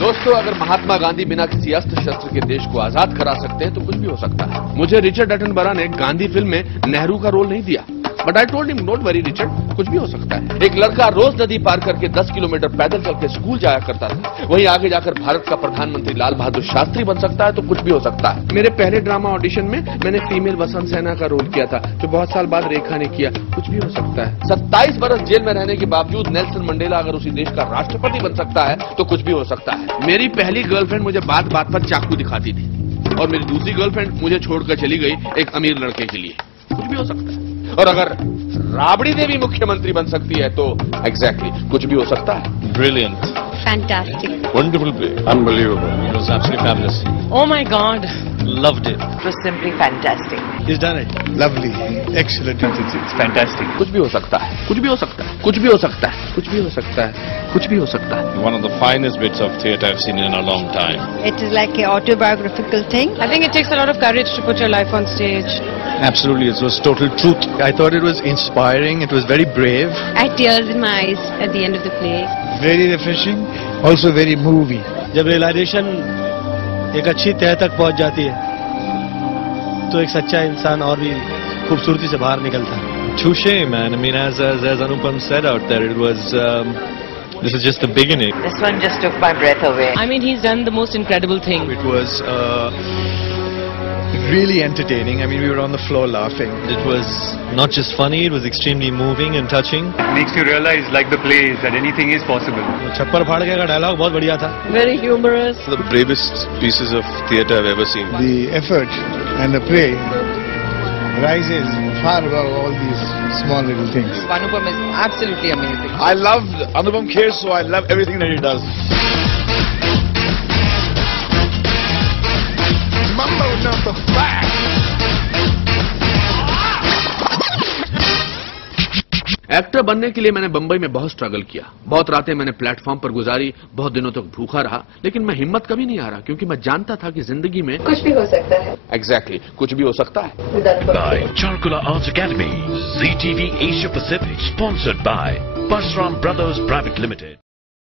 दोस्तों, अगर महात्मा गांधी बिना किसी अस्त्र शस्त्र के देश को आजाद करा सकते हैं तो कुछ भी हो सकता है। मुझे रिचर्ड एटनबरा ने गांधी फिल्म में नेहरू का रोल नहीं दिया, but I told him don't worry Richard, कुछ भी हो सकता है। एक लड़का रोज नदी पार करके 10 किलोमीटर पैदल चल के स्कूल जाया करता था, वहीं आगे जाकर भारत का प्रधानमंत्री लाल बहादुर शास्त्री बन सकता है तो कुछ भी हो सकता है। मेरे पहले ड्रामा ऑडिशन में मैंने फीमेल वसंत सेना का रोल किया था, जो बहुत साल बाद रेखा ने किया, कुछ भी हो सकता है। 27 बरस जेल में रहने के बावजूद नेल्सन मंडेला अगर उसी देश का राष्ट्रपति बन सकता है तो कुछ भी हो सकता है। मेरी पहली गर्लफ्रेंड मुझे बात बात पर चाकू दिखाती थी और मेरी दूसरी गर्लफ्रेंड मुझे छोड़कर चली गई एक अमीर लड़के के लिए, कुछ भी हो सकता है। और अगर राबड़ी देवी मुख्यमंत्री बन सकती है तो एग्जैक्टली कुछ भी हो सकता है। Brilliant. Fantastic. Wonderful play. Unbelievable. It was absolutely fabulous. Oh my God. Loved it. It was simply fantastic. He's done it. Lovely. Excellent. It's fantastic. कुछ भी हो सकता है, कुछ भी हो सकता है, कुछ भी हो सकता है, कुछ भी हो सकता है, कुछ भी हो सकता है। One of the finest bits of theatre I've seen in a long time. It is like an autobiographical thing. I think it takes a lot of courage to put your life on stage. Absolutely, it was total truth. I thought it was inspiring. It was very brave. I had tears in my eyes at the end of the play. Very refreshing. Also very moving. जब realisation एक अच्छी तह तक पहुंच जाती है तो एक सच्चा इंसान और भी खूबसूरती से बाहर निकलता है। Touche, man. I mean, as Anupam said out there, it was. This is just the beginning. This one just took my breath away. I mean, he's done the most incredible thing. It was really entertaining. I mean, we were on the floor laughing. It was not just funny; it was extremely moving and touching. It makes you realize, like the plays, that anything is possible. छप्पर फाड़ के का dialogue बहुत बढ़िया था। Very humorous. The bravest pieces of theatre I've ever seen. The effort and the play rises far above all these small little things. Anupam is absolutely amazing. I loved Anupam Kher, so I love everything that he does. Mambo number 5. Actor बनने के लिए मैंने बंबई में बहुत struggle किया, बहुत रातें मैंने प्लेटफॉर्म पर गुजारी, बहुत दिनों तक भूखा रहा, लेकिन मैं हिम्मत कभी नहीं हारा क्योंकि मैं जानता था कि जिंदगी में कुछ भी हो सकता है। एग्जैक्टली कुछ भी हो सकता है। By Charkula Arts Academy, ZTV Asia Pacific, sponsored by Basram Brothers Private Limited.